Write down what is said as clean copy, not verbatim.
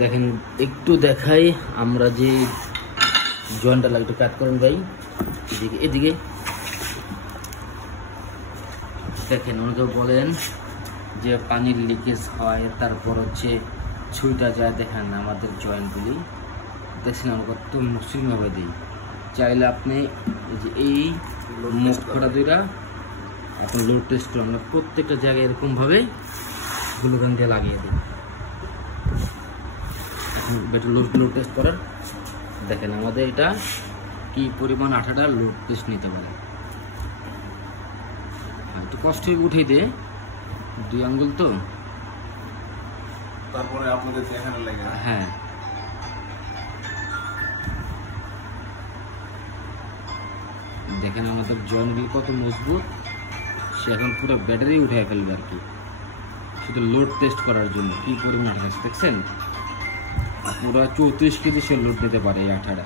দেখেন একটু দেখাই আমরা যে জয়েন্টটা একটু কাট করেন ভাই, এদিকে এদিকে দেখেন। অনেকে বলেন যে পানির লিকেজ হয়, তারপর হচ্ছে ছুঁইটা যায়। দেখেন আমাদের জয়েন্টগুলি দেখছেন আমরা কত মসৃণভাবে দিই। চাইলে আপনি এই মুখটা দুইটা এখন লোড টেস্ট করে আমরা প্রত্যেকটা জায়গায় এরকমভাবে গ্লুগান দিয়ে লাগিয়ে দিই। এখন একটু লোড টেস্ট করার দেখেন আমাদের এটা কি পরিমাণ আঠাটা লোড টেস্ট নিতে পারে। একটু কষ্ট উঠিয়ে দে, 2 আঙ্গুল তো, তারপরে আপনাদের এখানে লাগে। হ্যাঁ দেখেন আমাদের জয়েন্টগুলি কত মজবুত। সে এখন পুরো ব্যাটারি উঠে ফেলবে আর কি, শুধু লোড টেস্ট করার জন্য কি পরিমাণ আঠা আছে দেখছেন। পুরো 34 কেজি সে লোড নিতে পারে এই আঠাটা।